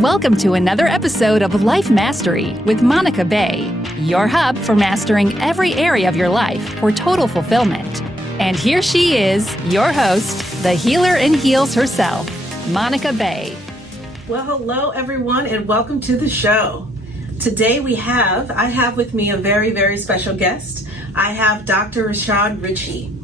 Welcome to another episode of LifeMastery with Monica Bey, your hub for mastering every area of your life for total fulfillment. And here she is, your host, the healer in heels herself, Monica Bey. Well, hello everyone, and welcome to the show. Today I have with me a very, very special guest. I have Dr. Rashad Richey.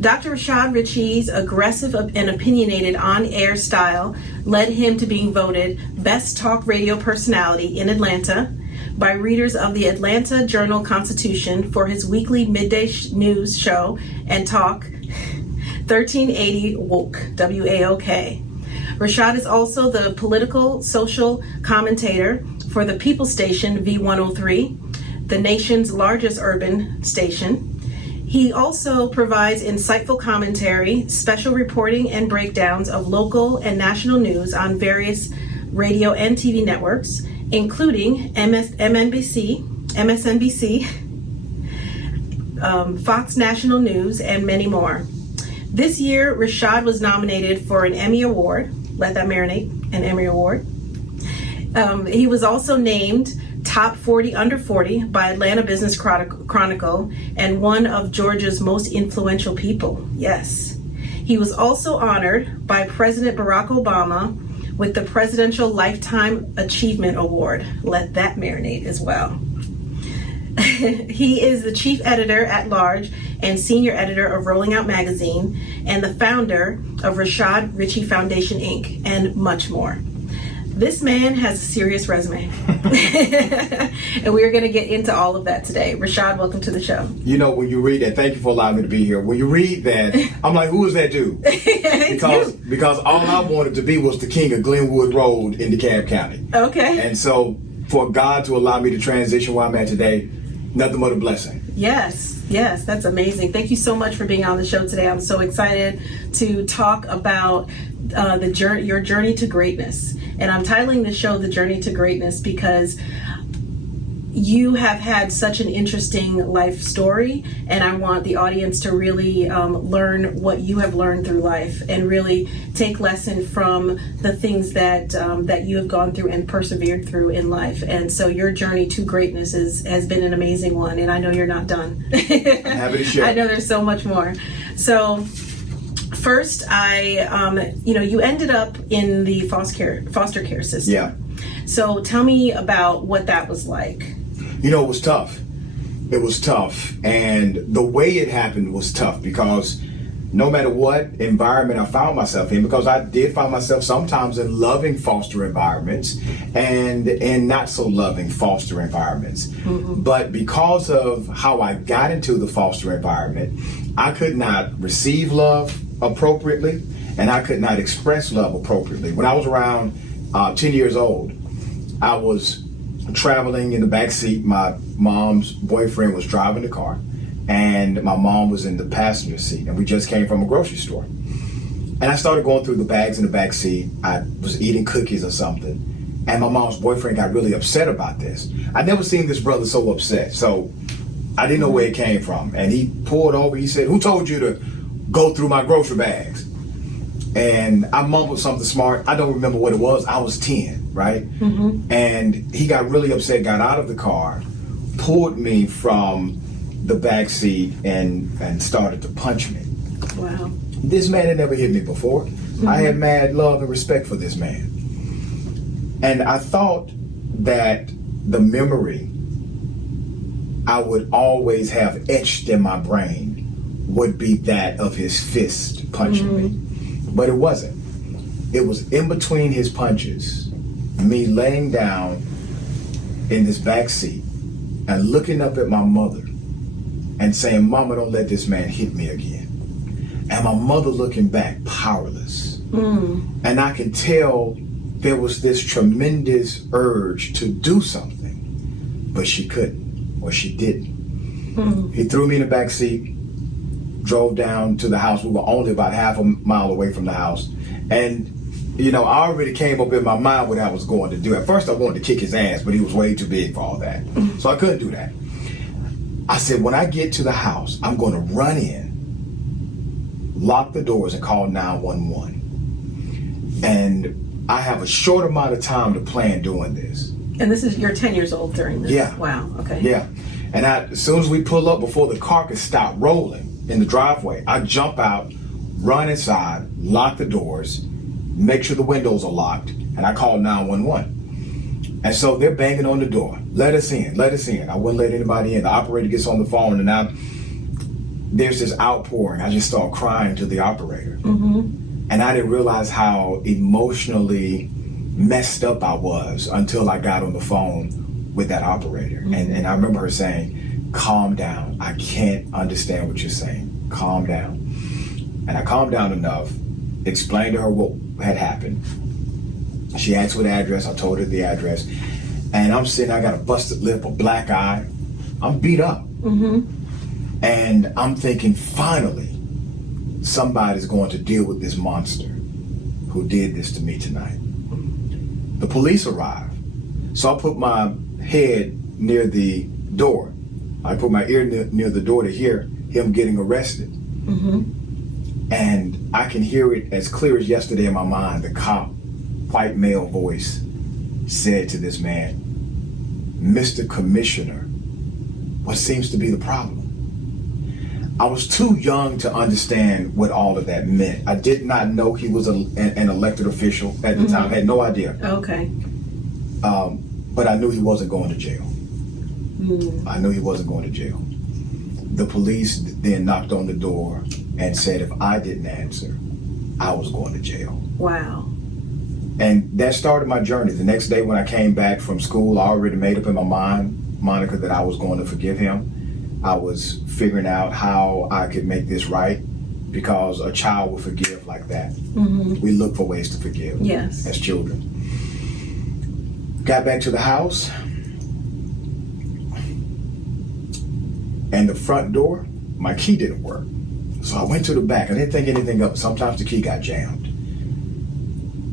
Dr. Rashad Richey's aggressive and opinionated on-air style led him to being voted Best Talk Radio Personality in Atlanta by readers of the Atlanta Journal-Constitution for his weekly midday news show and talk, 1380 Woke, W-A-O-K. Rashad is also the political social commentator for the People Station V103, the nation's largest urban station. He also provides insightful commentary, special reporting, and breakdowns of local and national news on various radio and TV networks, including MSNBC, Fox National News, and many more. This year, Rashad was nominated for an Emmy Award. Let that marinate, an Emmy Award. He was also named Top 40 Under 40 by Atlanta Business Chronicle and one of Georgia's most influential people. Yes. He was also honored by President Barack Obama with the Presidential Lifetime Achievement Award. Let that marinate as well. He is the chief editor at large and senior editor of Rolling Out Magazine and the founder of Rashad Richey Foundation, Inc., and much more. This man has a serious resume. And we are going to get into all of that today. Rashad, welcome to the show. You know, when you read that, thank you for allowing me to be here. When you read that, I'm like, who is that dude? Because all I wanted to be was the king of Glenwood Road in DeKalb County. Okay. And so for God to allow me to transition where I'm at today, nothing but a blessing. Yes, that's amazing. Thank you so much for being on the show today. I'm so excited to talk about your journey to greatness. And I'm titling the show The Journey to Greatness because you have had such an interesting life story, and I want the audience to really learn what you have learned through life and really take lesson from the things that you have gone through and persevered through in life. And so your journey to greatness has been an amazing one, and I know you're not done. I'm happy to share. I know there's so much more. So first, you ended up in the foster care system. Yeah. So tell me about what that was like. You know, it was tough. It was tough. And the way it happened was tough because no matter what environment I found myself in, because I did find myself sometimes in loving foster environments and in not so loving foster environments. Mm-hmm. But because of how I got into the foster environment, I could not receive love appropriately and I could not express love appropriately. When I was around 10 years old, I was traveling in the back seat. My mom's boyfriend was driving the car and my mom was in the passenger seat, and we just came from a grocery store. And I started going through the bags in the back seat. I was eating cookies or something, and my mom's boyfriend got really upset about this. I'd never seen this brother so upset, so I didn't know where it came from. And he pulled over, he said, "Who told you to go through my grocery bags?" And I mumbled something smart. I don't remember what it was. I was 10, right? Mm-hmm. And he got really upset, got out of the car, pulled me from the back seat and started to punch me. Wow. This man had never hit me before. Mm-hmm. I had mad love and respect for this man. And I thought that the memory I would always have etched in my brain would be that of his fist punching me. But it wasn't. It was in between his punches, me laying down in this back seat and looking up at my mother and saying, "Mama, don't let this man hit me again." And my mother looking back, powerless. And I can tell there was this tremendous urge to do something, but she couldn't, or she didn't. He threw me in the back seat, drove down to the house. We were only about half a mile away from the house. And, you know, I already came up in my mind what I was going to do. At first I wanted to kick his ass, but he was way too big for all that. So I couldn't do that. I said, when I get to the house, I'm going to run in, lock the doors, and call 911. And I have a short amount of time to plan doing this. And you're 10 years old during this? Yeah. Wow, okay. Yeah. And as soon as we pull up, before the car can stop rolling in the driveway, I jump out, run inside, lock the doors, make sure the windows are locked, and I call 911. And so they're banging on the door. Let us in, let us in. I wouldn't let anybody in. The operator gets on the phone, and now there's this outpouring. I just start crying to the operator. And I didn't realize how emotionally messed up I was until I got on the phone with that operator. And I remember her saying, calm down. I can't understand what you're saying. Calm down. And I calmed down enough, explained to her what had happened. She asked what address. I told her the address. And I'm sitting, I got a busted lip, a black eye. I'm beat up. And I'm thinking, finally, somebody's going to deal with this monster who did this to me tonight. The police arrived. So I put my head near the door. I put my ear near the door to hear him getting arrested. And I can hear it as clear as yesterday in my mind. The cop, white male voice, said to this man, Mr. Commissioner, what seems to be the problem? I was too young to understand what all of that meant. I did not know he was an elected official at the time. I had no idea. Okay. But I knew he wasn't going to jail. I knew he wasn't going to jail. The police then knocked on the door and said if I didn't answer, I was going to jail. Wow. And that started my journey. The next day when I came back from school, I already made up in my mind, Monica, that I was going to forgive him. I was figuring out how I could make this right, because a child will forgive like that. We look for ways to forgive as children. Got back to the house, and the front door, my key didn't work. So I went to the back. I didn't think anything of it. Sometimes the key got jammed.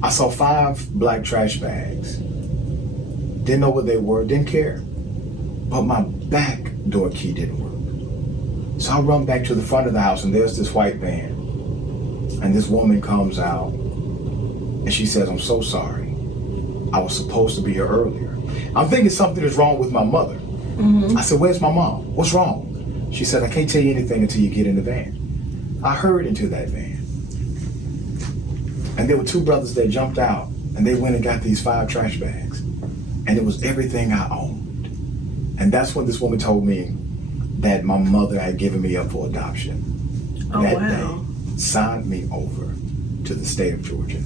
I saw 5 black trash bags. Didn't know what they were, didn't care. But my back door key didn't work. So I run back to the front of the house, and there's this white van. And this woman comes out, and she says, I'm so sorry. I was supposed to be here earlier. I'm thinking something is wrong with my mother. I said, where's my mom? What's wrong? She said, I can't tell you anything until you get in the van. I hurried into that van. And there were 2 brothers that jumped out, and they went and got these 5 trash bags. And it was everything I owned. And that's when this woman told me that my mother had given me up for adoption. That day, signed me over to the state of Georgia.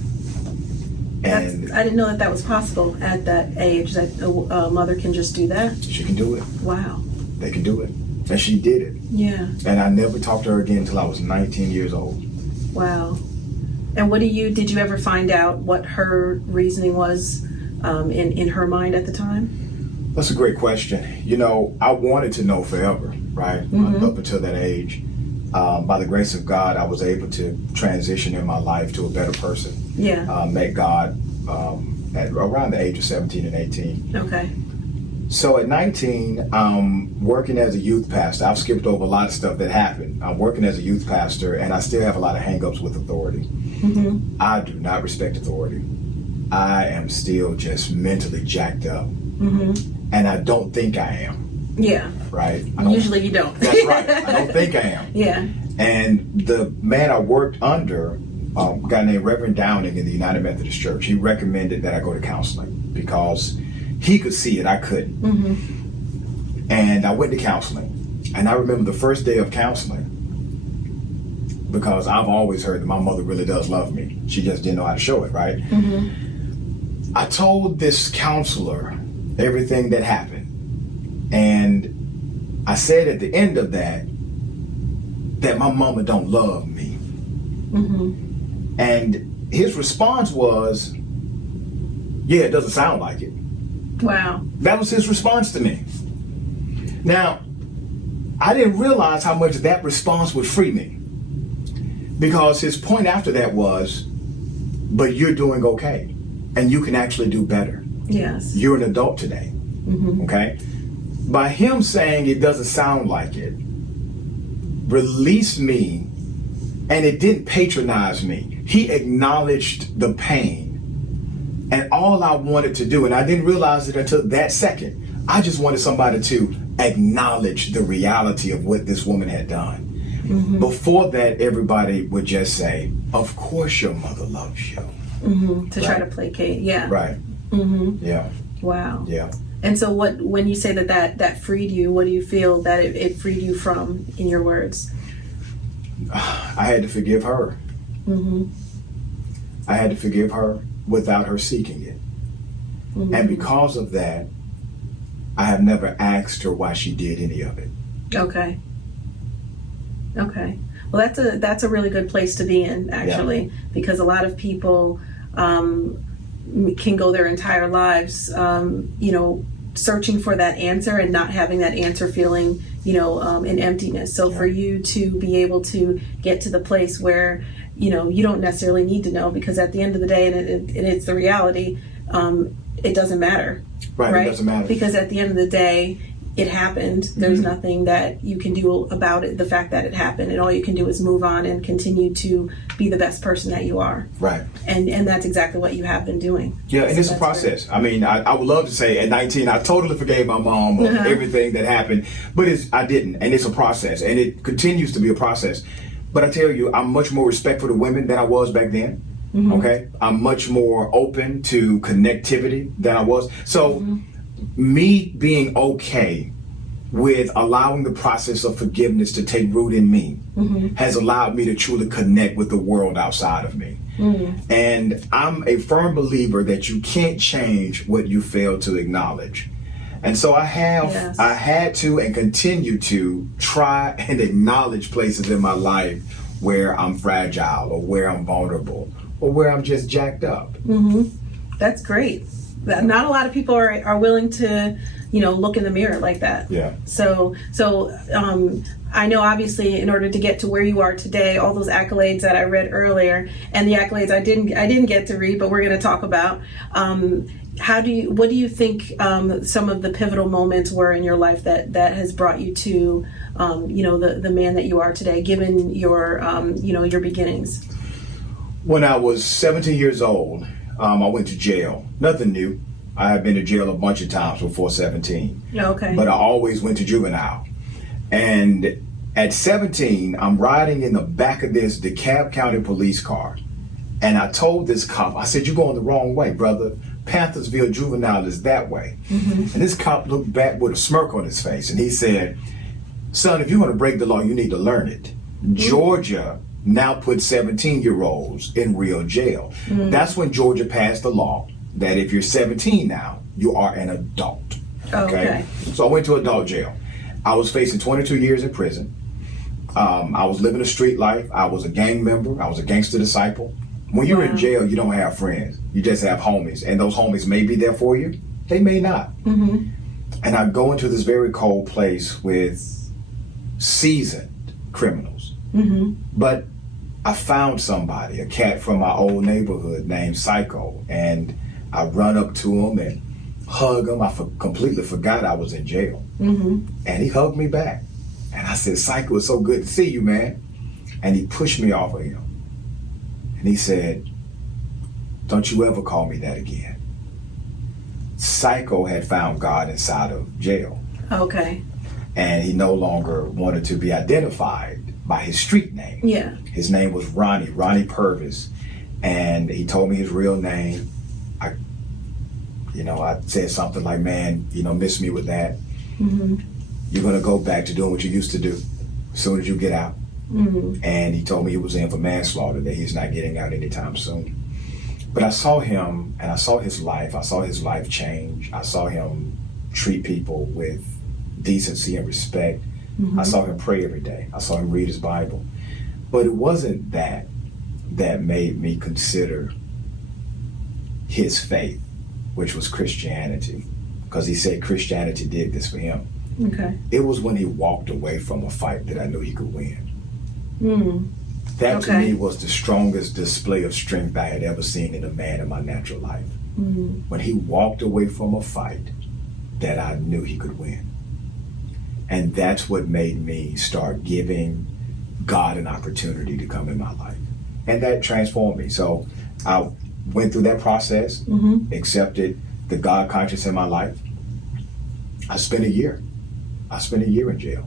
And I didn't know that was possible at that age, that a mother can just do that. She can do it. Wow. They can do it. And she did it. Yeah. And I never talked to her again until I was 19 years old. Wow. And did you ever find out what her reasoning was in her mind at the time? That's a great question. You know, I wanted to know forever, right? Up until that age. By the grace of God, I was able to transition in my life to a better person. Yeah. Met God at around the age of 17 and 18. Okay. So at 19, I'm working as a youth pastor. I've skipped over a lot of stuff that happened. I'm working as a youth pastor, and I still have a lot of hang-ups with authority. I do not respect authority. I am still just mentally jacked up. And I don't think I am. Yeah. Right? Usually you don't. That's right. I don't think I am. Yeah. And the man I worked under, a guy named Reverend Downing in the United Methodist Church, he recommended that I go to counseling because he could see it, I couldn't. And I went to counseling. And I remember the first day of counseling, because I've always heard that my mother really does love me. She just didn't know how to show it, right? I told this counselor everything that happened. And I said at the end of that my mama don't love me. And his response was, yeah, it doesn't sound like it. Wow. That was his response to me. Now, I didn't realize how much that response would free me. Because his point after that was, but you're doing okay. And you can actually do better. Yes. You're an adult today. Okay? By him saying it doesn't sound like it, released me, and it didn't patronize me. He acknowledged the pain And all I wanted to do, and I didn't realize it until that second, I just wanted somebody to acknowledge the reality of what this woman had done. Before that, everybody would just say, of course your mother loves you. To try to placate, yeah. Right. Yeah. Wow. Yeah. And so when you say that freed you, what do you feel that it freed you from, in your words? I had to forgive her. I had to forgive her without her seeking it. And because of that, I have never asked her why she did any of it. Okay. Well, that's a really good place to be in, actually, because a lot of people can go their entire lives, searching for that answer and not having that answer, feeling, an emptiness. So for you to be able to get to the place where, you don't necessarily need to know, because at the end of the day, and it's the reality, it doesn't matter. Right? It doesn't matter. Because at the end of the day, it happened. There's nothing that you can do about it, the fact that it happened, and all you can do is move on and continue to be the best person that you are. Right. And that's exactly what you have been doing. Yeah, and it's a process. Great. I mean, I would love to say at 19, I totally forgave my mom of everything that happened, but I didn't, and it's a process, and it continues to be a process. But I tell you, I'm much more respectful to women than I was back then. Okay? I'm much more open to connectivity than I was. So me being okay with allowing the process of forgiveness to take root in me has allowed me to truly connect with the world outside of me. And I'm a firm believer that you can't change what you fail to acknowledge. And so I had to and continue to try and acknowledge places in my life where I'm fragile, or where I'm vulnerable, or where I'm just jacked up. That's great. Not a lot of people are willing to, look in the mirror like that. Yeah. So I know, obviously, in order to get to where you are today, all those accolades that I read earlier, and the accolades I didn't get to read, but we're going to talk about. What do you think some of the pivotal moments were in your life that has brought you to, the man that you are today, given your, your beginnings? When I was 17 years old, I went to jail. Nothing new. I had been to jail a bunch of times before 17. Okay. But I always went to juvenile. And at 17, I'm riding in the back of this DeKalb County police car. And I told this cop, I said, "You're going the wrong way, brother. Panthersville Juvenile is that way." And this cop looked back with a smirk on his face. And he said, "Son, if you want to break the law, you need to learn it. Georgia now puts 17-year-olds in real jail." That's when Georgia passed the law that if you're 17 now, you are an adult. Okay? So I went to adult jail. I was facing 22 years in prison. I was living a street life. I was a gang member. I was a gangster disciple. When you're in jail, you don't have friends. You just have homies. And those homies may be there for you. They may not. And I go into this very cold place with seasoned criminals. But I found somebody, a cat from my old neighborhood named Psycho, and I run up to him and hug him. I completely forgot I was in jail. And he hugged me back. And I said, "Psycho, it's so good to see you, man." And he pushed me off of him. And he said, "Don't you ever call me that again." Psycho had found God inside of jail. Okay. And he no longer wanted to be identified by his street name. Yeah. His name was Ronnie Purvis. And he told me his real name. I said something like, "Man, miss me with that. You're going to go back to doing what you used to do as soon as you get out." And he told me he was in for manslaughter, that he's not getting out anytime soon. But I saw him, and I saw his life. I saw his life change. I saw him treat people with decency and respect. I saw him pray every day. I saw him read his Bible. But it wasn't that made me consider his faith, which was Christianity, because he said Christianity did this for him. Okay. It was when he walked away from a fight that I knew he could win. That to me was the strongest display of strength I had ever seen in a man in my natural life. When he walked away from a fight that I knew he could win. And that's what made me start giving God an opportunity to come in my life. And that transformed me. So I went through that process, accepted the God conscious in my life. I spent a year in jail.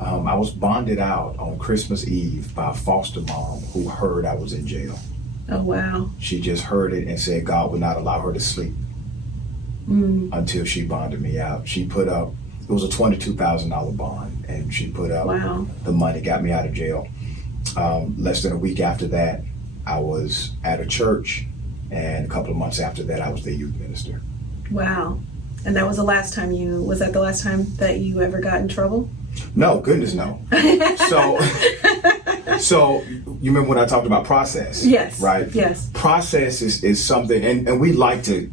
I was bonded out on Christmas Eve by a foster mom who heard I was in jail. Oh, wow. She just heard it and said God would not allow her to sleep until she bonded me out. She put up, it was a $22,000 bond, and she put up the money, got me out of jail. Less than a week after that, I was at a church, and a couple of months after that, I was the youth minister. Wow. And that was the last time was that the last time that you ever got in trouble? No, goodness no. So you remember when I talked about process? Yes. Right? Yes. Process is something, and we like to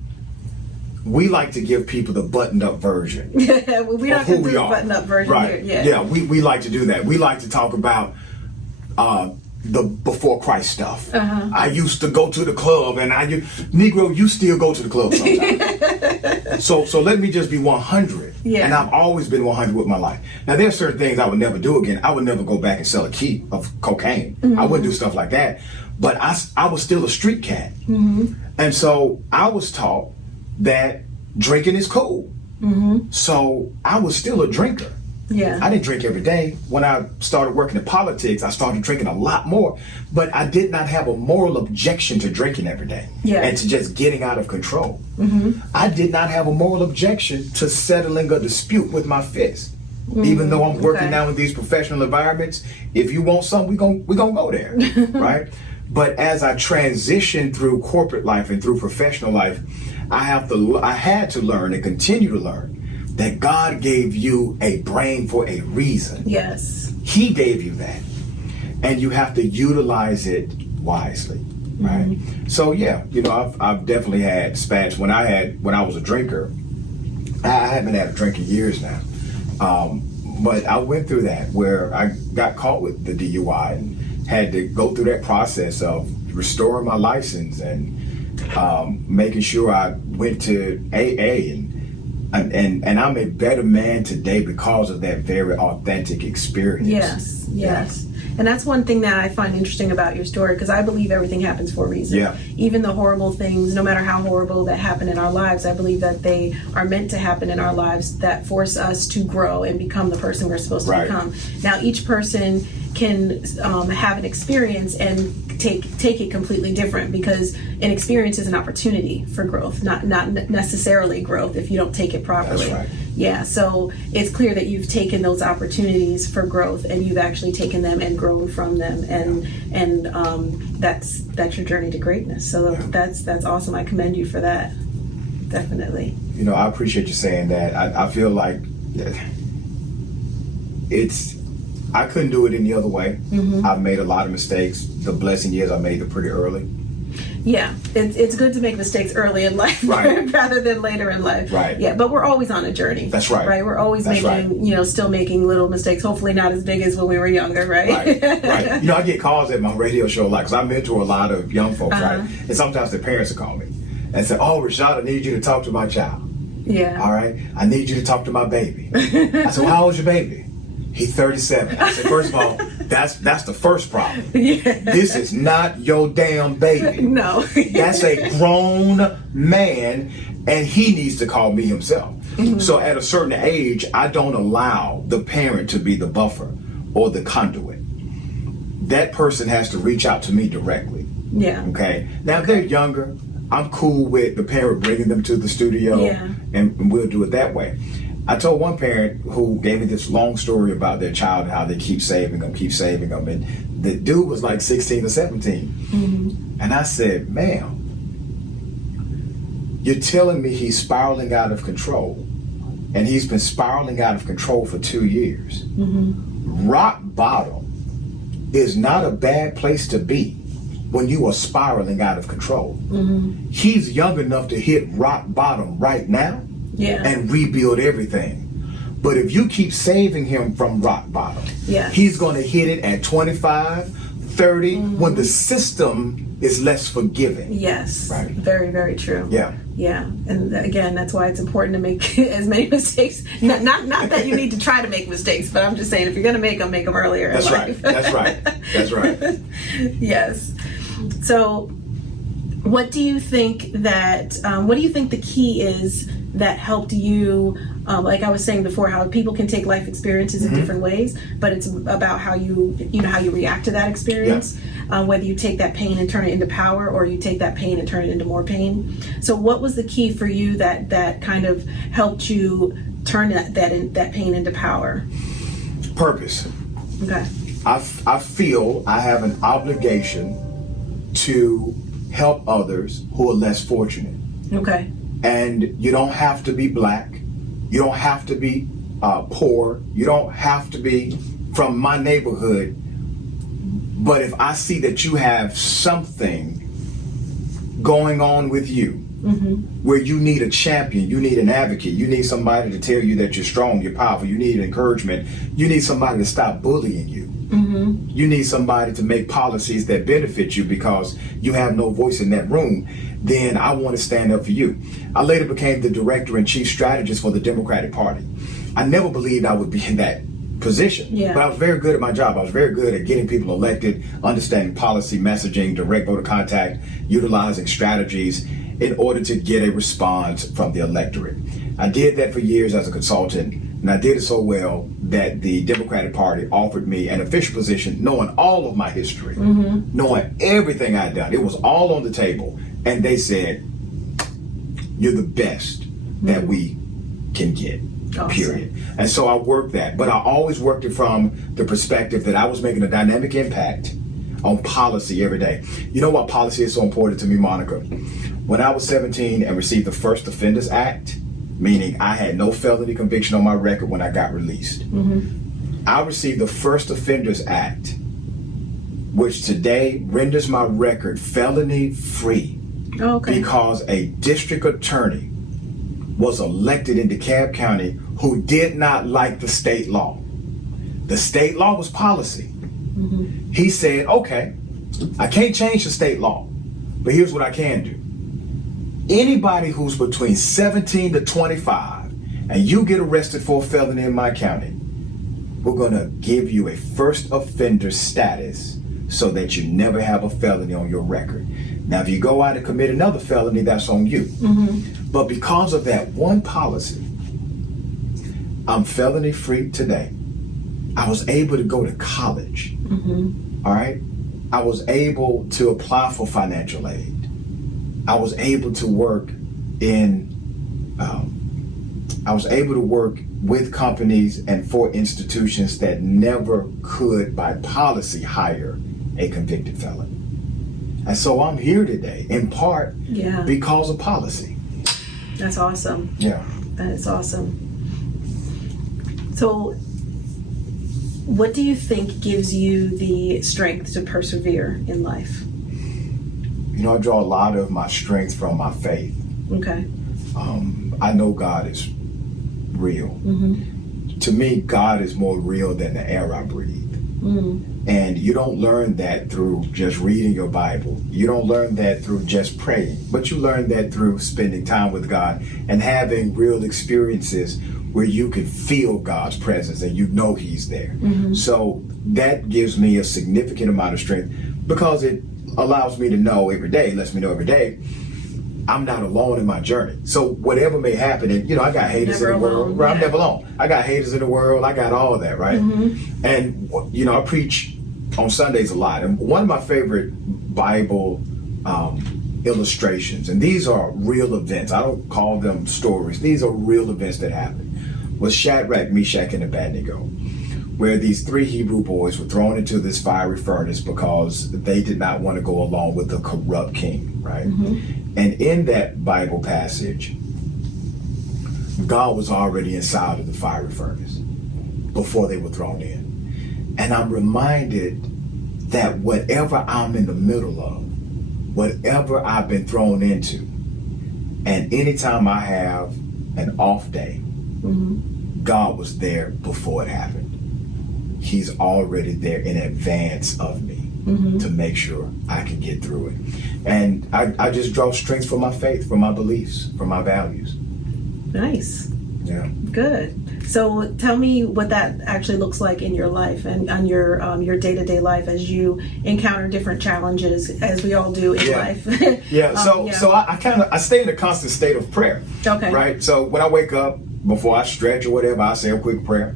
give people the buttoned up version. Yeah, well, we don't have to do the buttoned up version right. here. Yeah, we like to do that. We like to talk about the before Christ stuff. I used to go to the club, and Negro, you still go to the club sometimes. So let me just be 100. Yeah. And I've always been 100 with my life. Now there are certain things I would never do again. I would never go back and sell a key of cocaine. I wouldn't do stuff like that. But I was still a street cat. And so I was taught that drinking is cool. So I was still a drinker. Yeah. I didn't drink every day. When I started working in politics, I started drinking a lot more. But I did not have a moral objection to drinking every day and to just getting out of control. I did not have a moral objection to settling a dispute with my fist. Even though I'm working now in these professional environments, if you want something, we gonna go there, right? But as I transitioned through corporate life and through professional life, I had to learn and continue to learn that God gave you a brain for a reason. Yes. He gave you that. And you have to utilize it wisely, right? So yeah, I've definitely had spats when I was a drinker. I haven't had a drink in years now. But I went through that where I got caught with the DUI and had to go through that process of restoring my license and making sure I went to AA and I'm a better man today because of that very authentic experience. Yes. And that's one thing that I find interesting about your story, because I believe everything happens for a reason. Yeah. Even the horrible things, no matter how horrible that happen in our lives, I believe that they are meant to happen in our lives that force us to grow and become the person we're supposed to become. Now, each person can have an experience and take it completely different, because an experience is an opportunity for growth, not necessarily growth if you don't take it properly. That's right. Yeah, so it's clear that you've taken those opportunities for growth and you've actually taken them and grown from them, and that's your journey to greatness. So that's awesome. I commend you for that. Definitely. I appreciate you saying that. I feel like I couldn't do it any other way. I've made a lot of mistakes. The blessing is I made them pretty early. Yeah, it's good to make mistakes early in life rather than later in life. Right. Yeah, but we're always on a journey. That's right. Right. We're always still making little mistakes. Hopefully not as big as when we were younger. Right. Right. I get calls at my radio show because I mentor a lot of young folks, right? And sometimes their parents will call me and say, "Oh, Rashad, I need you to talk to my child." Yeah. All right. I need you to talk to my baby. I said, "Well, how old's your baby?" He's 37. I said, first of all, that's the first problem. Yeah. This is not your damn baby. No. That's a grown man, and he needs to call me himself. So at a certain age, I don't allow the parent to be the buffer or the conduit. That person has to reach out to me directly. Yeah. Okay. Now, if they're younger, I'm cool with the parent bringing them to the studio, and we'll do it that way. I told one parent who gave me this long story about their child and how they keep saving them, and the dude was like 16 or 17. And I said, "Ma'am, you're telling me he's spiraling out of control, and he's been spiraling out of control for 2 years. Rock bottom is not a bad place to be when you are spiraling out of control. He's young enough to hit rock bottom right now and rebuild everything. But if you keep saving him from rock bottom, he's going to hit it at 25, 30, when the system is less forgiving." Yes. Right. Very, very true. Yeah. Yeah. And again, that's why it's important to make as many mistakes. Not that you need to try to make mistakes, but I'm just saying if you're going to make them earlier That's in right. life. That's right. That's right. Yes. So What do you think the key is that helped you? Like I was saying before, how people can take life experiences in different ways, but it's about how you react to that experience. Yeah. Whether you take that pain and turn it into power, or you take that pain and turn it into more pain. So, what was the key for you that kind of helped you turn that pain into power? Purpose. Okay. I feel I have an obligation to help others who are less fortunate. Okay. And you don't have to be black. You don't have to be poor. You don't have to be from my neighborhood. But if I see that you have something going on with you, where you need a champion, you need an advocate, you need somebody to tell you that you're strong, you're powerful, you need encouragement, you need somebody to stop bullying you. You need somebody to make policies that benefit you because you have no voice in that room, then I want to stand up for you. I later became the director and chief strategist for the Democratic Party. I never believed I would be in that position, but I was very good at my job. I was very good at getting people elected, understanding policy, messaging, direct voter contact, utilizing strategies in order to get a response from the electorate. I did that for years as a consultant, and I did it so well that the Democratic Party offered me an official position, knowing all of my history, knowing everything I'd done. It was all on the table, and they said, "You're the best that we can get." Awesome. Period. And so I worked that, but I always worked it from the perspective that I was making a dynamic impact on policy every day. You know what policy is so important to me, Monica? When I was 17 and received the First Offenders Act, meaning I had no felony conviction on my record when I got released, I received the First Offenders Act, which today renders my record felony free. Because a district attorney was elected in DeKalb County who did not like the state law. The state law was policy. He said, okay, I can't change the state law, but here's what I can do. Anybody who's between 17 to 25 and you get arrested for a felony in my county, we're gonna give you a first offender status so that you never have a felony on your record. Now, if you go out and commit another felony, that's on you. But because of that one policy, I'm felony free today. I was able to go to college. All right. I was able to apply for financial aid. I was able to work with companies and for institutions that never could, by policy, hire a convicted felon. And so I'm here today, in part, because of policy. That's awesome. Yeah. That is awesome. So, what do you think gives you the strength to persevere in life? You know, I draw a lot of my strength from my faith. Okay. I know God is real. To me, God is more real than the air I breathe. And you don't learn that through just reading your Bible. You don't learn that through just praying, but you learn that through spending time with God and having real experiences where you can feel God's presence and you know He's there. So that gives me a significant amount of strength because it allows me to know every day, lets me know every day, I'm not alone in my journey. So whatever may happen, and I got haters in the world. Right? I'm never alone. I got haters in the world. I got all of that, right? And I preach on Sundays a lot. And one of my favorite Bible illustrations, and these are real events. I don't call them stories. These are real events that happened. Was Shadrach, Meshach, and Abednego, where these three Hebrew boys were thrown into this fiery furnace because they did not want to go along with the corrupt king, right? And in that Bible passage, God was already inside of the fiery furnace before they were thrown in. And I'm reminded that whatever I'm in the middle of, whatever I've been thrown into, and anytime I have an off day, God was there before it happened. He's already there in advance of me to make sure I can get through it. And I just draw strength from my faith, from my beliefs, from my values. Nice. Yeah. Good. So tell me what that actually looks like in your life and on your day-to-day life as you encounter different challenges, as we all do in life. So I stay in a constant state of prayer. Okay. Right. So when I wake up, before I stretch or whatever, I say a quick prayer.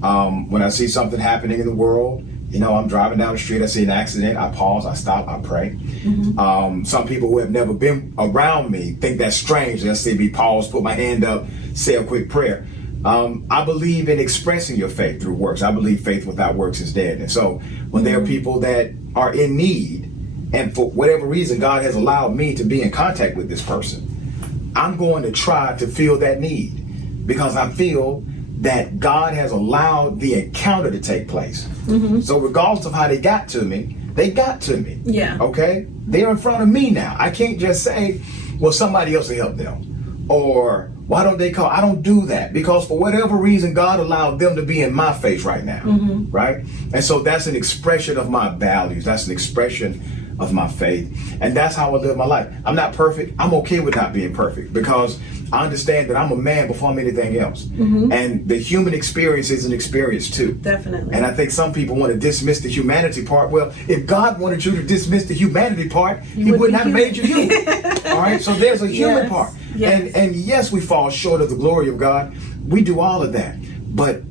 When I see something happening in the world, I'm driving down the street, I see an accident, I pause, I stop, I pray. Mm-hmm. Some people who have never been around me think that's strange. They'll see me pause, put my hand up, say a quick prayer. I believe in expressing your faith through works. I believe faith without works is dead. And so when there are people that are in need, and for whatever reason God has allowed me to be in contact with this person, I'm going to try to fill that need, because I feel that God has allowed the encounter to take place. Mm-hmm. So regardless of how they got to me, they got to me. Yeah. Okay? They're in front of me now. I can't just say, well, somebody else will help them. Or why don't they call? I don't do that, because for whatever reason, God allowed them to be in my face right now. Mm-hmm. Right? And so that's an expression of my values. That's an expression of my faith. And that's how I live my life. I'm not perfect. I'm okay with not being perfect, because I understand that I'm a man before I'm anything else. Mm-hmm. And the human experience is an experience too. Definitely. And I think some people want to dismiss the humanity part. Well, if God wanted you to dismiss the humanity part, he wouldn't have made you human. All right? So there's a human part. Yes. And yes, we fall short of the glory of God. We do all of that. But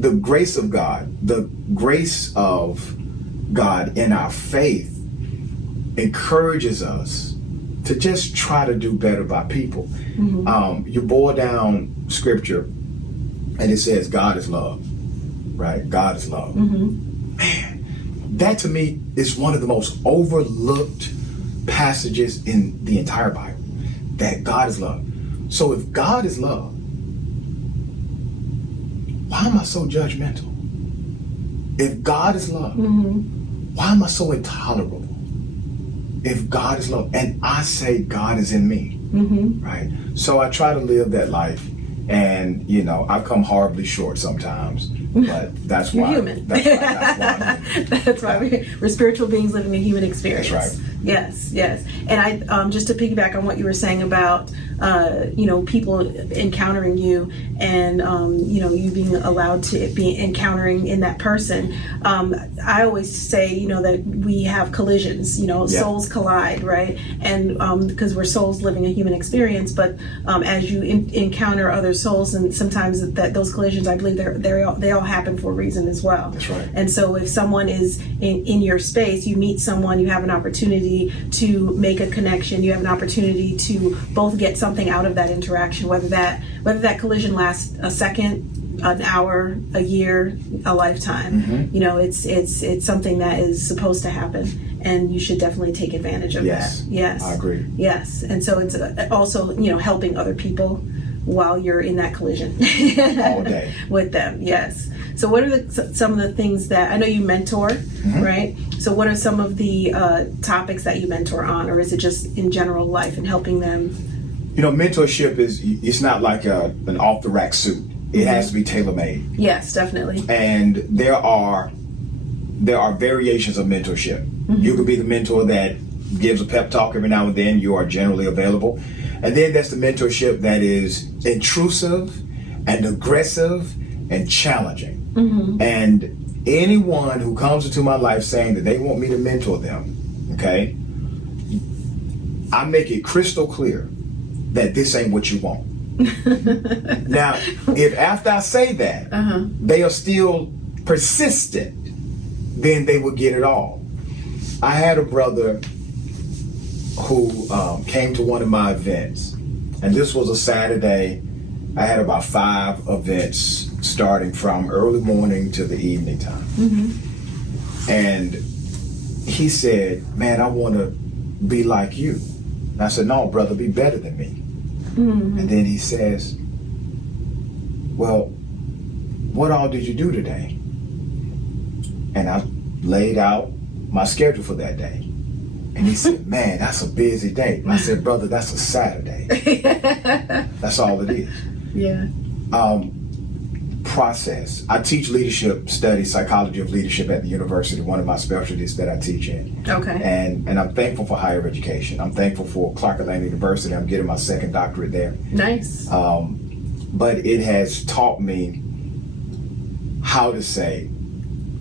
the grace of God, the grace of God in our faith encourages us to just try to do better by people. Mm-hmm. You boil down scripture and it says God is love, right? God is love. Mm-hmm. Man, that to me is one of the most overlooked passages in the entire Bible, that God is love. So if God is love, why am I so judgmental? If God is love, mm-hmm. why am I so intolerable? If God is love, and I say God is in me, mm-hmm. right? So I try to live that life, and I've come horribly short sometimes, but that's why. You're human. That's why we're spiritual beings living a human experience. That's right. Yes. And I just to piggyback on what you were saying about people encountering you, and you being allowed to be encountering in that person. I always say that we have collisions. Souls collide, right? And because we're souls living a human experience, but as you encounter other souls, and sometimes that those collisions, I believe they all happen for a reason as well. That's right. And so if someone is in your space, you meet someone, you have an opportunity to make a connection. You have an opportunity to both get something out of that interaction, whether that collision lasts a second, an hour, a year, a lifetime. Mm-hmm. It's something that is supposed to happen, and you should definitely take advantage of that. Yes, I agree. Yes, and so it's also helping other people while you're in that collision all day with them. Yes. So what are some of the things that I know you mentor, mm-hmm. right? So what are some of the topics that you mentor on, or is it just in general life and helping them? Mentorship it's not like an off the rack suit. It mm-hmm. has to be tailor made. Yes, definitely. And there are variations of mentorship. Mm-hmm. You could be the mentor that gives a pep talk every now and then. You are generally available. And then that's the mentorship that is intrusive and aggressive and challenging. Mm-hmm. And anyone who comes into my life saying that they want me to mentor them, okay, I make it crystal clear that this ain't what you want. Now, if after I say that, uh-huh. they are still persistent, then they will get it all. I had a brother who came to one of my events, and this was a Saturday. I had about 5 events starting from early morning to the evening time. Mm-hmm. And he said, man, I want to be like you. And I said, no, brother, be better than me. Mm-hmm. And then he says, well, what all did you do today? And I laid out my schedule for that day. And he said, man, that's a busy day. I said, brother, that's a Saturday. That's all it is. Yeah. Process. I teach leadership studies, psychology of leadership at the university, one of my specialties that I teach in. Okay. And I'm thankful for higher education. I'm thankful for Clark Atlanta University. I'm getting my 2nd doctorate there. Nice. but it has taught me how to say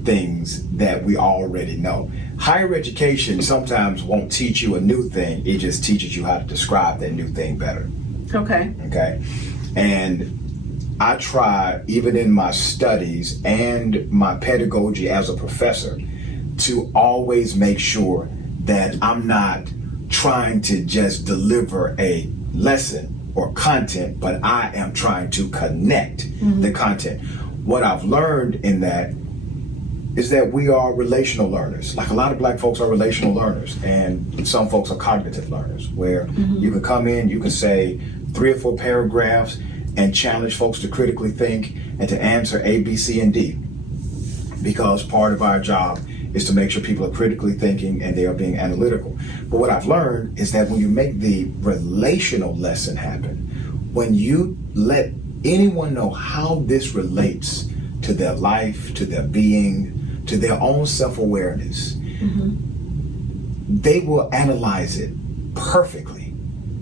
things that we already know. Higher education sometimes won't teach you a new thing. It just teaches you how to describe that new thing better. Okay. And I try, even in my studies and my pedagogy as a professor, to always make sure that I'm not trying to just deliver a lesson or content, but I am trying to connect the content. What I've learned in that is that we are relational learners. Like a lot of Black folks are relational learners, and some folks are cognitive learners, where you can come in, you can say 3 or 4 paragraphs and challenge folks to critically think and to answer A, B, C, and D. Because part of our job is to make sure people are critically thinking and they are being analytical. But what I've learned is that when you make the relational lesson happen, when you let anyone know how this relates to their life, to their being, to their own self-awareness, they will analyze it perfectly.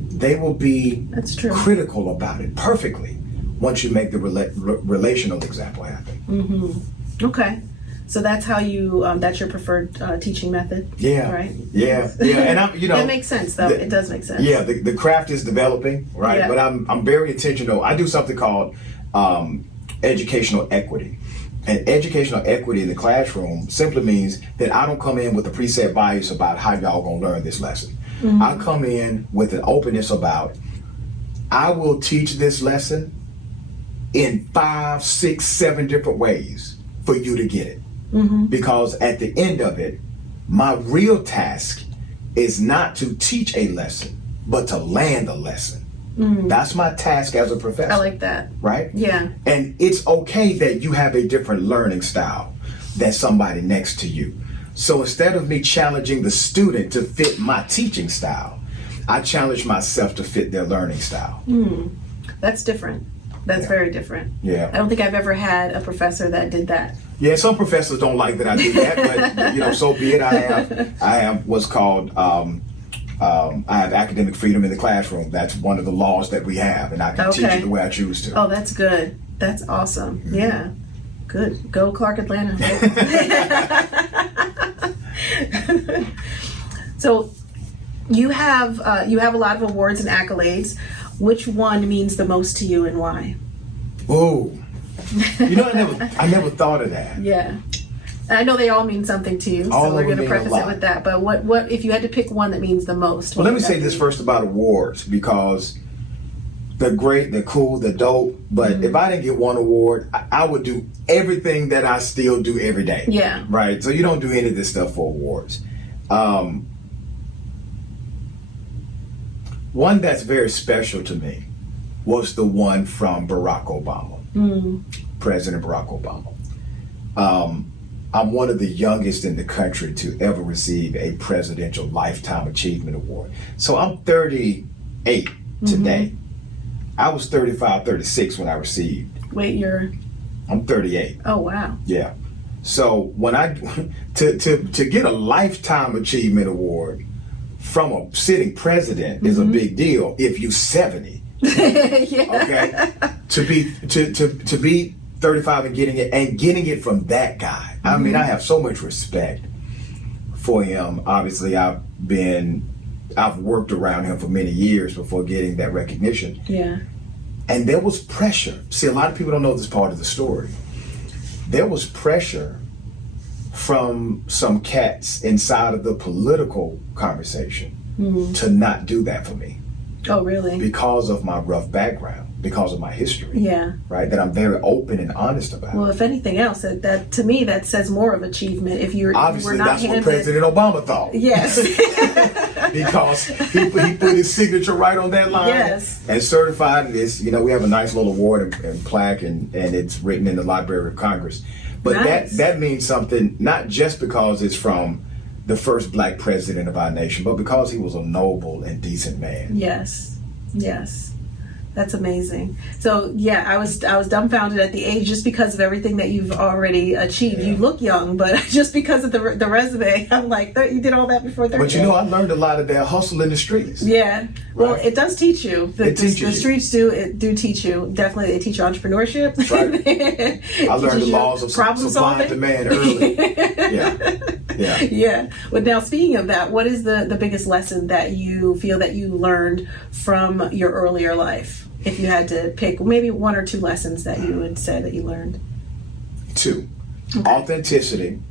They will be critical about it perfectly once you make the relational example happen. Okay. So that's how you, that's your preferred teaching method? Yeah. Right? Yeah. And I'm, It makes sense, though. It does make sense. Yeah, the craft is developing, right? Yeah. But I'm very intentional. I do something called educational equity. And educational equity in the classroom simply means that I don't come in with a preset bias about how y'all gonna learn this lesson. I come in with an openness about, I will teach this lesson in 5, 6, 7 different ways for you to get it. Because at the end of it, my real task is not to teach a lesson, but to land a lesson. That's my task as a professor. I like that. Right? Yeah. And it's okay that you have a different learning style than somebody next to you. So instead of me challenging the student to fit my teaching style, I challenge myself to fit their learning style. That's different. That's very different. Yeah. I don't think I've ever had a professor that did that. Yeah, some professors don't like that I do that, but so be it. I have what's called I have academic freedom in the classroom. That's one of the laws that we have, and I can teach it the way I choose to. Oh, that's good. That's awesome. Yeah. Good. Go Clark Atlanta. So you have a lot of awards and accolades. Which one means the most to you and why? Oh, I never thought of that. Yeah. I know they all mean something to you, so we're going to preface it with that. But what if you had to pick one that means the most? Well, let me say this first about awards, because they're great, they're cool, they're dope. But if I didn't get one award, I would do everything that I still do every day. Yeah. Right? So you don't do any of this stuff for awards. One that's very special to me was the one from Barack Obama, President Barack Obama. I'm one of the youngest in the country to ever receive a Presidential Lifetime Achievement Award. So I'm 38 today. I was 35, 36 when I received. Wait, I'm 38. Oh, wow. Yeah. So when to get a Lifetime Achievement Award from a sitting president is a big deal if you're 70. Okay. To be 35 and getting it from that guy. I mean, I have so much respect for him. Obviously, I've worked around him for many years before getting that recognition. Yeah. And there was pressure. See, a lot of people don't know this part of the story. There was pressure from some cats inside of the political conversation to not do that for me. Oh, really? Because of my rough background, because of my history. Yeah. Right? That I'm very open and honest about. Well, if anything else, that to me, that says more of achievement. If you're obviously not that's what President Obama thought. Yes. Because he put his signature right on that line. Yes. And certified this. We have a nice little award and plaque, and it's written in the Library of Congress. But nice. that means something, not just because it's from the first Black president of our nation, but because he was a noble and decent man. Yes. Yes. That's amazing. So yeah, I was dumbfounded at the age just because of everything that you've already achieved. Yeah. You look young, but just because of the resume, I'm like, you did all that before 30. But I learned a lot of that hustle in the streets. Yeah. Well, right? It does teach you. The streets do teach you. Definitely, they teach you entrepreneurship. That's right. I learned the laws of supply and demand early. Yeah. But now, speaking of that, what is the biggest lesson that you feel that you learned from your earlier life? If you had to pick maybe one or two lessons that you would say that you learned. 2. Okay. Authenticity,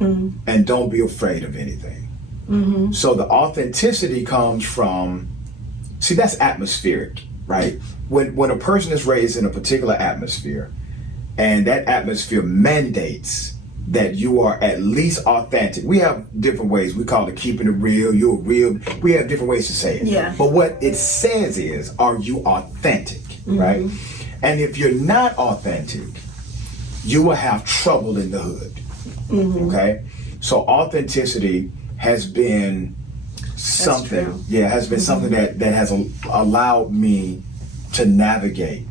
and don't be afraid of anything. Mm-hmm. So the authenticity comes from, that's atmospheric, right? When a person is raised in a particular atmosphere, and that atmosphere mandates that you are at least authentic. We have different ways. We call it keeping it real. You're real. We have different ways to say it. Yeah. But what it says is, are you authentic, right? And if you're not authentic, you will have trouble in the hood, okay? So authenticity has been something, something that has allowed me to navigate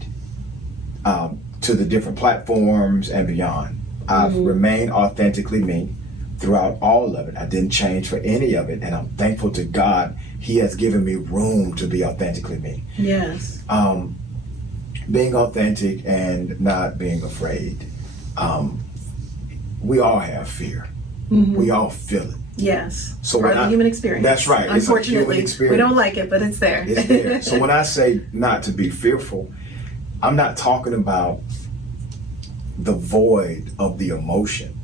to the different platforms and beyond. I've remained authentically me throughout all of it. I didn't change for any of it, and I'm thankful to God. He has given me room to be authentically me. Yes. Being authentic and not being afraid. We all have fear. We all feel it. Yes. So part of the human experience. That's right. Unfortunately, it's a human we don't like it, but it's there. It's there. So when I say not to be fearful, I'm not talking about the void of the emotion.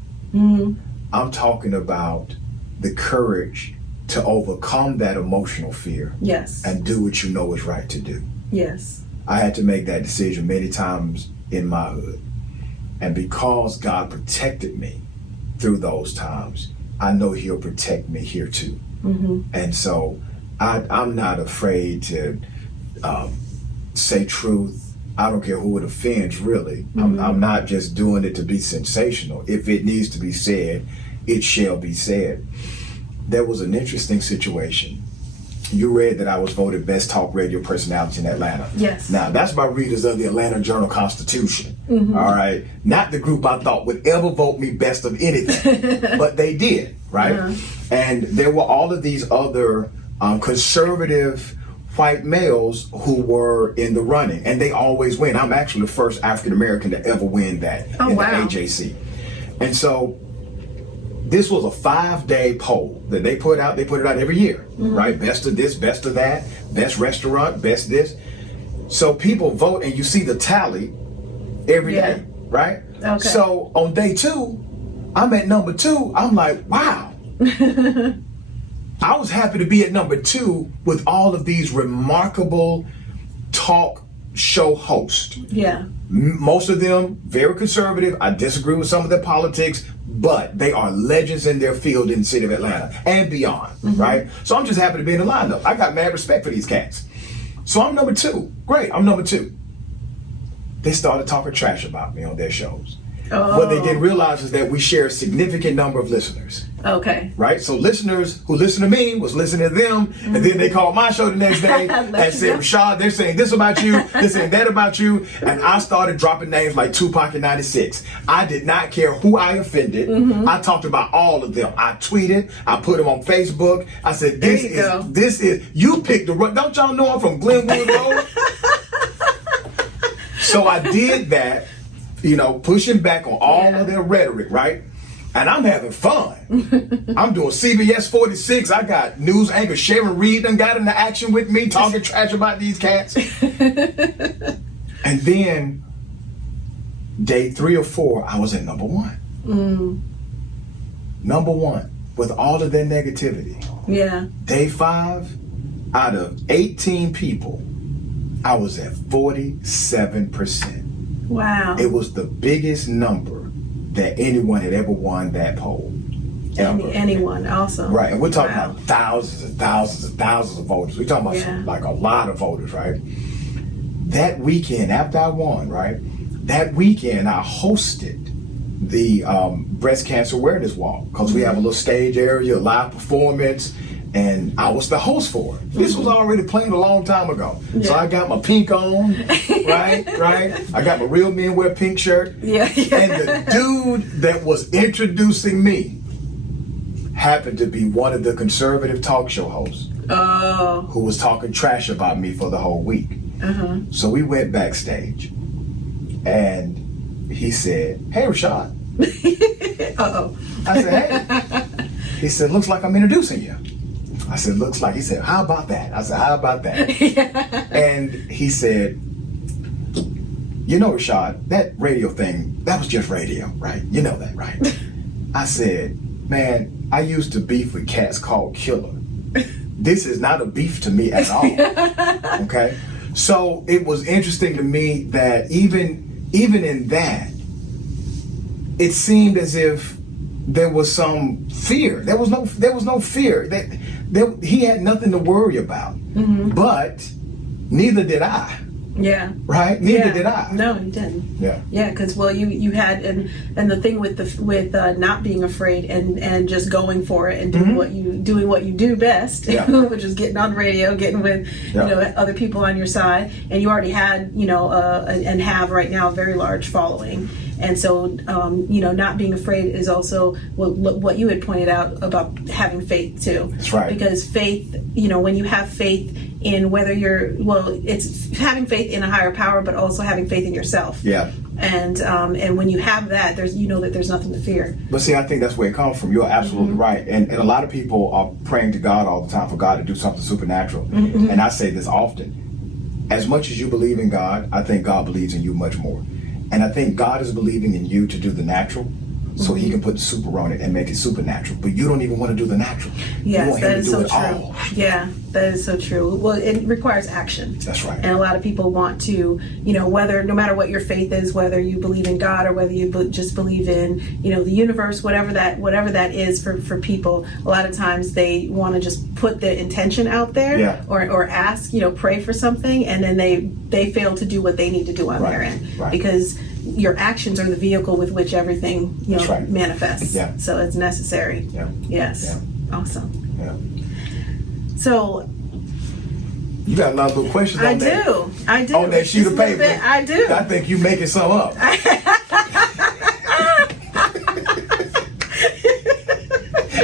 I'm talking about the courage to overcome that emotional fear. Yes. And do what you know is right to do. Yes. I had to make that decision many times in my hood. And because God protected me through those times, I know He'll protect me here too. And so I'm not afraid to say truth. I don't care who it offends, really. I'm not just doing it to be sensational. If it needs to be said, it shall be said. There was an interesting situation. You read that I was voted best talk radio personality in Atlanta. Yes. Now, that's by readers of the Atlanta Journal-Constitution. All right? Not the group I thought would ever vote me best of anything. But they did, right? And there were all of these other conservative white males who were in the running, and they always win. I'm actually the first African American to ever win that in the AJC. And so this was a 5-day poll that they put out. They put it out every year, right? Best of this, best of that, best restaurant, best this. So people vote, and you see the tally every day, right? Okay. So on day 2, I'm at number 2. I'm like, wow. I was happy to be at number 2 with all of these remarkable talk show hosts. Yeah. Most of them very conservative. I disagree with some of their politics, but they are legends in their field in the city of Atlanta and beyond, right? So I'm just happy to be in the lineup. I got mad respect for these cats. So I'm number 2. Great, I'm number 2. They started talking trash about me on their shows. What they didn't realize is that we share a significant number of listeners. Okay. Right? So listeners who listen to me was listening to them, and then they called my show the next day and said, Rashad, they're saying this about you, they're saying that about you, and I started dropping names like Tupac in 96. I did not care who I offended. I talked about all of them. I tweeted, I put them on Facebook. I said, this is, you picked the road. Don't y'all know I'm from Glenwood Road? So I did that, pushing back on all of their rhetoric, right? And I'm having fun. I'm doing CBS 46. I got news anchor Sharon Reed done got into action with me, talking trash about these cats. And then day 3 or 4, I was at number 1. Number 1 with all of their negativity. Yeah. Day 5, out of 18 people, I was at 47%. Wow. It was the biggest number that anyone had ever won that poll. Anyone, awesome. Right, and we're talking about thousands and thousands and thousands of voters. We're talking about like a lot of voters, right? That weekend, after I won, right? That weekend, I hosted the breast cancer awareness walk because we have a little stage area, live performance, And I was the host for it. This was already planned a long time ago. Yeah. So I got my pink on, right? I got my Real Men Wear Pink shirt. Yeah. And the dude that was introducing me happened to be one of the conservative talk show hosts who was talking trash about me for the whole week. So we went backstage, and he said, "Hey, Rashad." I said, "Hey." He said, "Looks like I'm introducing you." I said, "Looks like." He said, "How about that?" I said, "How about that?" And he said, "You know, Rashad, that radio thing, that was just radio, right? You know that, right?" I said, "Man, I used to beef with cats called Killer. This is not a beef to me at all." Okay? So it was interesting to me that even in that, it seemed as if there was some fear. There was no fear. He had nothing to worry about. But neither did I. Yeah. Right? Neither did I. No, you didn't. Yeah. Yeah, because you had and the thing with not being afraid and just going for it and doing what you do best, which is getting on radio, getting with other people on your side, and you already had and have right now a very large following. And so, not being afraid is also what you had pointed out about having faith too. That's right. Because faith, when you have faith in whether it's having faith in a higher power, but also having faith in yourself. Yeah. And when you have that, that there's nothing to fear. But see, I think that's where it comes from. You're absolutely right. And a lot of people are praying to God all the time for God to do something supernatural. And I say this often. As much as you believe in God, I think God believes in you much more. And I think God is believing in you to do the natural so he can put the super on it and make it supernatural. But you don't even want to do the natural. Yes, you want that him is to do so it true. all. Yeah, that is so true. Well, it requires action. That's right. And a lot of people want to, no matter what your faith is, whether you believe in God or whether you just believe in, the universe, whatever that is for people, a lot of times they want to just put the intention out there or ask, pray for something, and then they fail to do what they need to do on their end. Right. Because your actions are the vehicle with which everything manifests. Yeah. So it's necessary. Yeah. Yes. Yeah. Awesome. Yeah. So you got a lot of little questions on that. I do. On that sheet of paper. I do. I think you making some up.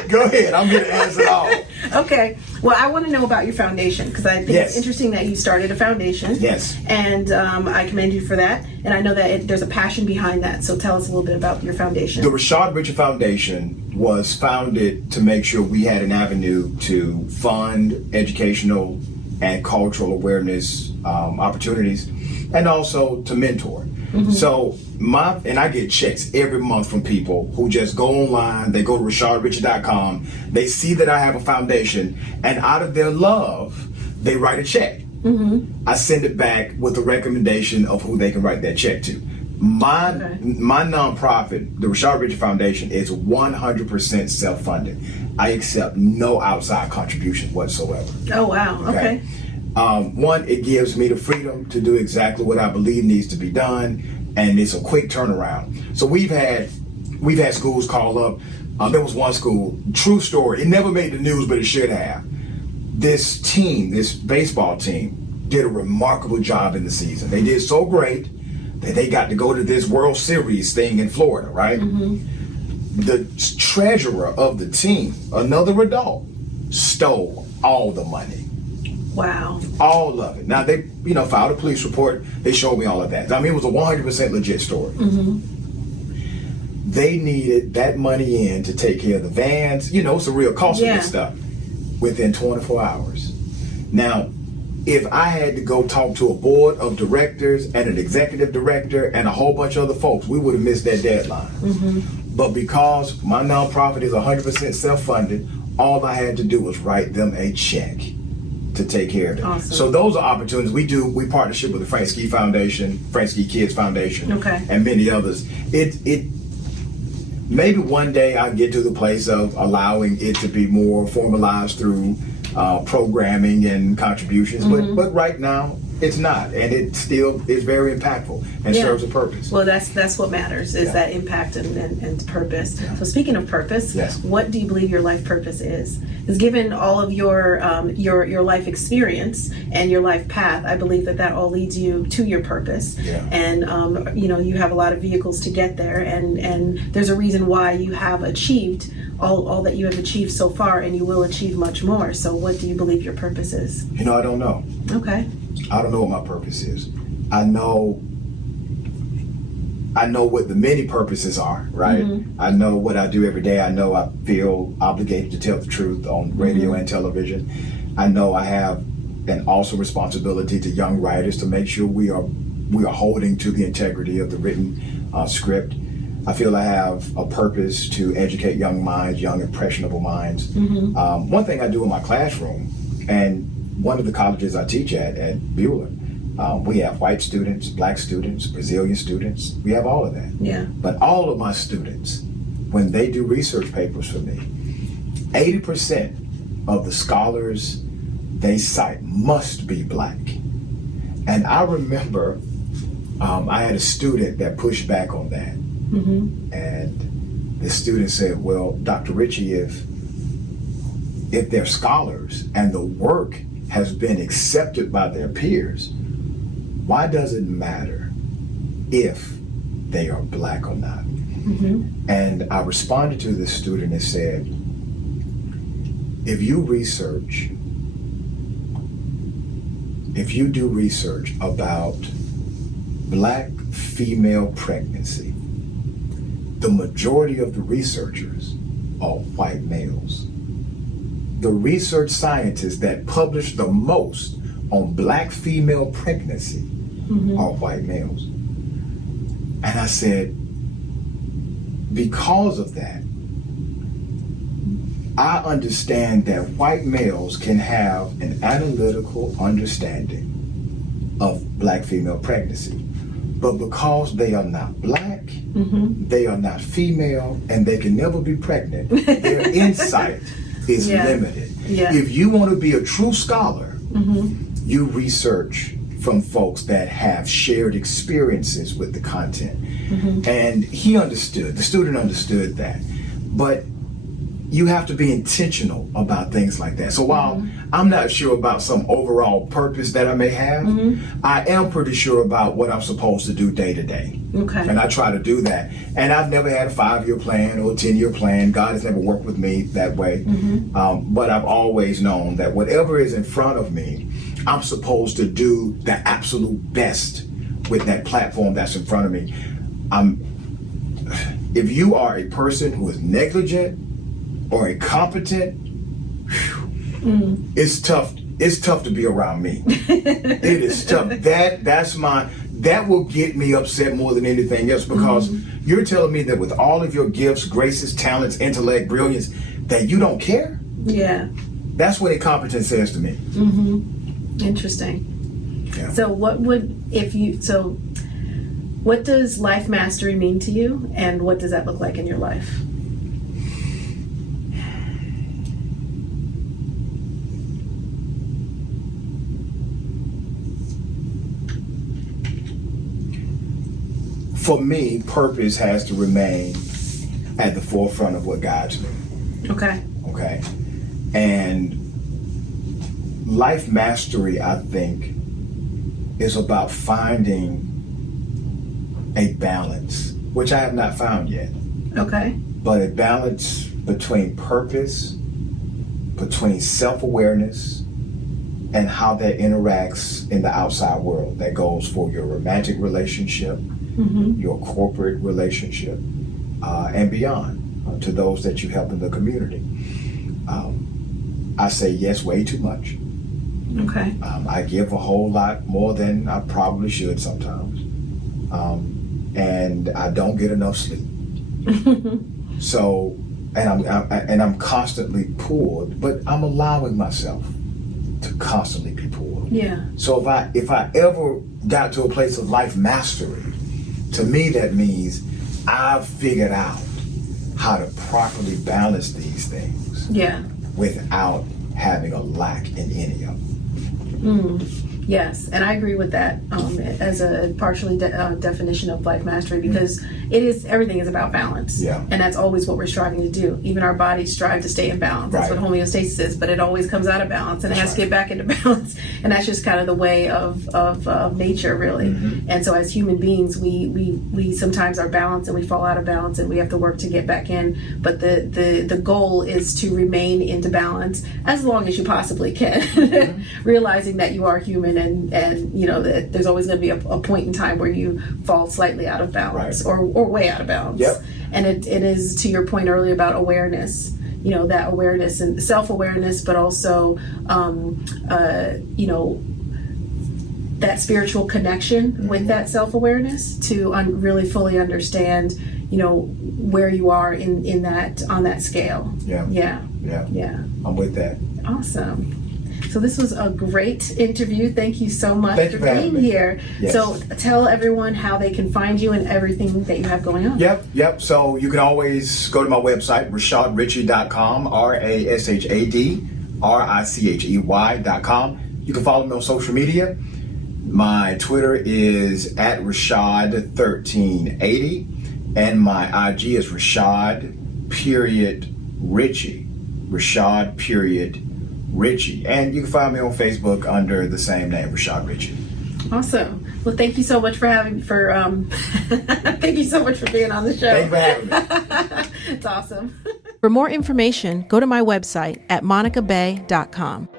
Go ahead. I'm here to answer it all. Okay. Well, I want to know about your foundation because I think it's interesting that you started a foundation. Yes. And I commend you for that. And I know that there's a passion behind that. So tell us a little bit about your foundation. The Rashad Richey Foundation was founded to make sure we had an avenue to fund educational and cultural awareness opportunities, and also to mentor. So I get checks every month from people who just go online, they go to RashadRichey.com, they see that I have a foundation, and out of their love, they write a check. I send it back with a recommendation of who they can write that check to. My nonprofit, the Rashad Richey Foundation, is 100% self-funded. I accept no outside contribution whatsoever. Oh, wow. Okay. One, it gives me the freedom to do exactly what I believe needs to be done, and it's a quick turnaround. So we've had schools call up. There was one school, true story, it never made the news, but it should have. This baseball team, did a remarkable job in the season. They did so great that they got to go to this World Series thing in Florida, right? The treasurer of the team, another adult, stole all the money. Wow. All of it. Now, they filed a police report. They showed me all of that. I mean, it was a 100% legit story. They needed that money in to take care of the vans. It's the real cost of this stuff. Within 24 hours. Now, if I had to go talk to a board of directors and an executive director and a whole bunch of other folks, we would have missed that deadline. But because my nonprofit is 100% self-funded, all I had to do was write them a check to take care of it. Awesome. So those are opportunities. We partnership with the Frank Ski Foundation, Frank Ski Kids Foundation, and many others. It maybe one day I'll get to the place of allowing it to be more formalized through programming and contributions. But right now, It's not, and it still is very impactful and serves a purpose. Well, that's what matters, is that impact and purpose. So speaking of purpose, what do you believe your life purpose is? Because given all of your life experience and your life path, I believe that all leads you to your purpose. And you have a lot of vehicles to get there, and there's a reason why you have achieved all that you have achieved so far, and you will achieve much more. So what do you believe your purpose is? I don't know. Okay. I don't know what my purpose is. I know what the many purposes are, right? I know what I do every day. I know I feel obligated to tell the truth on radio and television. I know I have an awesome responsibility to young writers to make sure we are holding to the integrity of the written script. I feel I have a purpose to educate young minds, young impressionable minds. One thing I do in my classroom, and one of the colleges I teach at Beulah, we have white students, black students, Brazilian students. We have all of that. Yeah. But all of my students, when they do research papers for me, 80% of the scholars they cite must be black. And I remember I had a student that pushed back on that. And the student said, well, Dr. Richey, if they're scholars and the work has been accepted by their peers, why does it matter if they are black or not? And I responded to this student and said, if you do research about black female pregnancy, the majority of the researchers are white males. The research scientists that publish the most on black female pregnancy are white males. And I said, because of that, I understand that white males can have an analytical understanding of black female pregnancy. But because they are not black, they are not female, and they can never be pregnant, their insight is limited. If you want to be a true scholar, you research from folks that have shared experiences with the content. And the student understood that. But you have to be intentional about things like that. So while I'm not sure about some overall purpose that I may have, I am pretty sure about what I'm supposed to do day to day. And I try to do that. And I've never had a 5-year plan or a 10-year plan. God has never worked with me that way. But I've always known that whatever is in front of me, I'm supposed to do the absolute best with that platform that's in front of me. If you are a person who is negligent or incompetent, it's tough. It's tough to be around me. It is tough. That will get me upset more than anything else, because you're telling me that with all of your gifts, graces, talents, intellect, brilliance, that you don't care? Yeah. That's what incompetence says to me. Interesting. Yeah. So what does life mastery mean to you, and what does that look like in your life? For me, purpose has to remain at the forefront of what guides me. Okay. And life mastery, I think, is about finding a balance, which I have not found yet. Okay. But a balance between purpose, between self-awareness, and how that interacts in the outside world. That goes for your romantic relationship, your corporate relationship, and beyond, to those that you help in the community. I say yes way too much. Okay. I give a whole lot more than I probably should sometimes. And I don't get enough sleep. So, and I'm constantly pulled, but I'm allowing myself to constantly be pulled. Yeah. So if I ever got to a place of life mastery, to me that means I've figured out how to properly balance these things. Yeah. Without having a lack in any of them. Yes, and I agree with that as a partially definition of life mastery, because everything is about balance. Yeah. And that's always what we're striving to do. Even our bodies strive to stay in balance. That's what homeostasis is, but it always comes out of balance, and it has to get back into balance. And that's just kind of the way of nature, really. And so as human beings, we sometimes are balanced and we fall out of balance, and we have to work to get back in. But the goal is to remain into balance as long as you possibly can, realizing that you are human, and you know that there's always going to be a point in time where you fall slightly out of balance or way out of balance. And it is, to your point earlier about awareness, you know, that awareness and self-awareness, but also you know, that spiritual connection with that self-awareness to really fully understand, you know, where you are in that, on that scale. Yeah. I'm with that. Awesome. So this was a great interview. Thank you so much for being here. Yes. So tell everyone how they can find you and everything that you have going on. Yep. So you can always go to my website, RashadRichey.com, RashadRichey.com. You can follow me on social media. My Twitter is at Rashad1380, and my IG is Rashad_Richey. Richey. And you can find me on Facebook under the same name, Rashad Richey. Awesome. Well, thank you so much for thank you so much for being on the show. Thank you for having me. It's awesome. For more information, go to my website at monicabey.com.